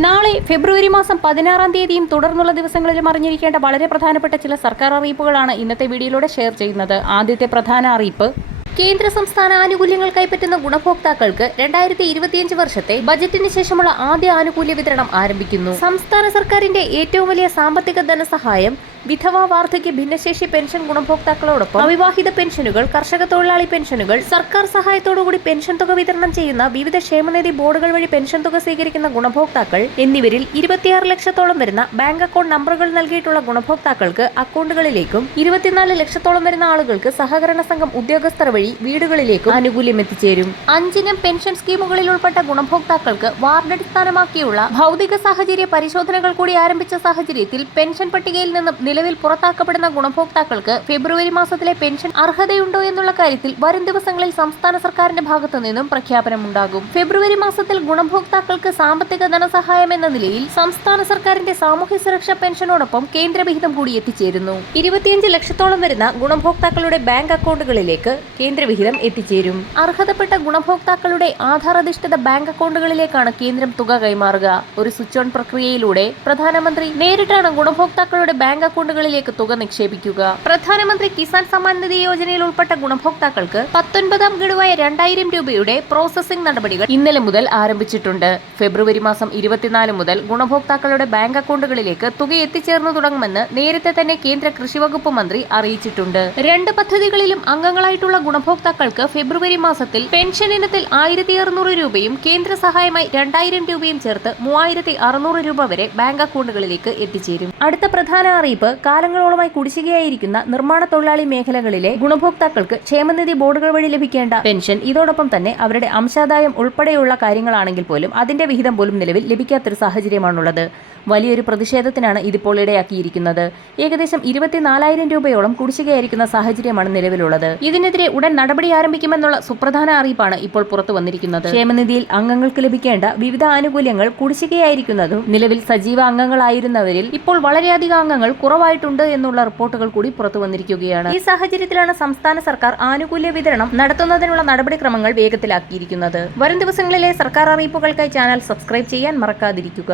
നാളെ ഫെബ്രുവരി മാസം 16-ാം തീയതിയും തുടർന്നുള്ള ദിവസങ്ങളിലും അറിഞ്ഞിരിക്കേണ്ട വളരെ പ്രധാനപ്പെട്ട ചില സർക്കാർ അറിയിപ്പുകളാണ് ഇന്നത്തെ വീഡിയോയിലൂടെ ഷെയർ ചെയ്യുന്നത്. ആദ്യത്തെ പ്രധാന അറിയിപ്പ്, കേന്ദ്ര സംസ്ഥാന ആനുകൂല്യങ്ങൾ കൈപ്പറ്റുന്ന ഗുണഭോക്താക്കൾക്ക് 2025 വർഷത്തെ ബജറ്റിന് ശേഷമുള്ള ആദ്യ ആനുകൂല്യ വിതരണം ആരംഭിക്കുന്നു. സംസ്ഥാന സർക്കാരിന്റെ ഏറ്റവും വലിയ സാമ്പത്തിക ധനസഹായം വിധവ, വാർദ്ധക്യ, ഭിന്നശേഷി പെൻഷൻ ഗുണഭോക്താക്കളോടൊപ്പം അവിവാഹിത പെൻഷനുകൾ, കർഷക തൊഴിലാളി പെൻഷനുകൾ, സർക്കാർ സഹായത്തോടുകൂടി പെൻഷൻ തുക വിതരണം ചെയ്യുന്ന വിവിധ ക്ഷേമനിധി ബോർഡുകൾ വഴി പെൻഷൻ തുക സ്വീകരിക്കുന്ന ഗുണഭോക്താക്കൾ എന്നിവരിൽ 26 ലക്ഷത്തോളം വരുന്ന ബാങ്ക് അക്കൗണ്ട് നമ്പറുകൾ നൽകിയിട്ടുള്ള ഗുണഭോക്താക്കൾക്ക് അക്കൗണ്ടുകളിലേക്കും 24 ലക്ഷത്തോളം വരുന്ന ആളുകൾക്ക് സഹകരണ സംഘം ഉദ്യോഗസ്ഥർ വഴി വീടുകളിലേക്കും ആനുകൂല്യം എത്തിച്ചേരും. 5 ഇനം പെൻഷൻ സ്കീമുകളിൽ ഉൾപ്പെട്ട ഗുണഭോക്താക്കൾക്ക് വാർഡടിസ്ഥാനമാക്കിയുള്ള ഭൗതിക സാഹചര്യ പരിശോധനകൾ കൂടി ആരംഭിച്ച സാഹചര്യത്തിൽ പെൻഷൻ പട്ടികയിൽ നിന്നും നിലവിൽ പുറത്താക്കപ്പെടുന്ന ഗുണഭോക്താക്കൾക്ക് ഫെബ്രുവരി മാസത്തിലെ പെൻഷൻ അർഹതയുണ്ടോ എന്നുള്ള കാര്യത്തിൽ വരും ദിവസങ്ങളിൽ സംസ്ഥാന സർക്കാരിന്റെ ഭാഗത്തു നിന്നും പ്രഖ്യാപനമുണ്ടാകും. ഫെബ്രുവരി മാസത്തിൽ ഗുണഭോക്താക്കൾക്ക് സാമ്പത്തിക ധനസഹായം എന്ന നിലയിൽ സംസ്ഥാന സർക്കാരിന്റെ സാമൂഹ്യ സുരക്ഷാ പെൻഷനോടൊപ്പം കേന്ദ്രവിഹിതം കൂടി എത്തിച്ചേരുന്നു. 25 ലക്ഷത്തോളം വരുന്ന ഗുണഭോക്താക്കളുടെ ബാങ്ക് അക്കൗണ്ടുകളിലേക്ക് കേന്ദ്രവിഹിതം എത്തിച്ചേരും. അർഹതപ്പെട്ട ഗുണഭോക്താക്കളുടെ ആധാർ അധിഷ്ഠിത ബാങ്ക് അക്കൗണ്ടുകളിലേക്കാണ് കേന്ദ്രം തുക കൈമാറുക. ഒരു സ്വിച്ച് ഓൺ പ്രക്രിയയിലൂടെ പ്രധാനമന്ത്രി നേരിട്ടാണ് ഗുണഭോക്താക്കളുടെ ബാങ്ക് അക്കൗണ്ടുകളിലേക്ക് തുക നിക്ഷേപിക്കുക. പ്രധാനമന്ത്രി കിസാൻ സമ്മാൻ നിധി യോജനയിൽ ഉൾപ്പെട്ട ഗുണഭോക്താക്കൾക്ക് 19ാം ഗഡുവായ 2000 രൂപയുടെ പ്രോസസിംഗ് നടപടികൾ ഇന്നലെ മുതൽ ആരംഭിച്ചിട്ടുണ്ട്. ഫെബ്രുവരി മാസം 24 മുതൽ ഗുണഭോക്താക്കളുടെ ബാങ്ക് അക്കൗണ്ടുകളിലേക്ക് തുക എത്തിച്ചേർന്നു തുടങ്ങുമെന്ന് നേരത്തെ തന്നെ കേന്ദ്ര കൃഷി വകുപ്പ് മന്ത്രി അറിയിച്ചിട്ടുണ്ട്. 2 പദ്ധതികളിലും അംഗങ്ങളായിട്ടുള്ള ഗുണഭോക്താക്കൾക്ക് ഫെബ്രുവരി മാസത്തിൽ പെൻഷൻ ഇനത്തിൽ 1600 രൂപയും കേന്ദ്ര സഹായമായി 2000 രൂപയും ചേർത്ത് 3600 രൂപ വരെ ബാങ്ക് അക്കൗണ്ടുകളിലേക്ക് എത്തിച്ചേരും. അടുത്ത പ്രധാന അറിയിപ്പ്, കാലങ്ങളോളമായി കുടിശ്ശികയായിരിക്കുന്ന നിർമ്മാണ തൊഴിലാളി മേഖലകളിലെ ഗുണഭോക്താക്കൾക്ക് ക്ഷേമനിധി ബോർഡുകൾ വഴി ലഭിക്കേണ്ട പെൻഷൻ, ഇതോടൊപ്പം തന്നെ അവരുടെ അംശാദായം ഉൾപ്പെടെയുള്ള കാര്യങ്ങളാണെങ്കിൽ പോലും അതിന്റെ വിഹിതം പോലും നിലവിൽ ലഭിക്കാത്തൊരു സാഹചര്യമാണുള്ളത്. വലിയൊരു പ്രതിഷേധത്തിനാണ് ഇതിപ്പോൾ ഇടയാക്കിയിരിക്കുന്നത്. ഏകദേശം 24,000 രൂപയോളം കുടിശ്ശികയായിരിക്കുന്ന സാഹചര്യമാണ് നിലവിലുള്ളത്. ഇതിനെതിരെ ഉടൻ നടപടി ആരംഭിക്കുമെന്നുള്ള സുപ്രധാന അറിയിപ്പാണ് ഇപ്പോൾ പുറത്തു വന്നിരിക്കുന്നത്. ക്ഷേമനിധിയിൽ അംഗങ്ങൾക്ക് ലഭിക്കേണ്ട വിവിധ ആനുകൂല്യങ്ങൾ കുടിശ്ശികയായിരിക്കുന്നതും നിലവിൽ സജീവ അംഗങ്ങളായിരുന്നവരിൽ ഇപ്പോൾ വളരെയധികം അംഗങ്ങൾ കുറവായിട്ടുണ്ട് എന്നുള്ള റിപ്പോർട്ടുകൾ കൂടി പുറത്തു വന്നിരിക്കുകയാണ്. ഈ സാഹചര്യത്തിലാണ് സംസ്ഥാന സർക്കാർ ആനുകൂല്യ വിതരണം നടത്തുന്നതിനുള്ള നടപടിക്രമങ്ങൾ വേഗത്തിലാക്കിയിരിക്കുന്നത്. വരും ദിവസങ്ങളിലെ സർക്കാർ അറിയിപ്പുകൾക്കായി ചാനൽ സബ്സ്ക്രൈബ് ചെയ്യാൻ മറക്കാതിരിക്കുക.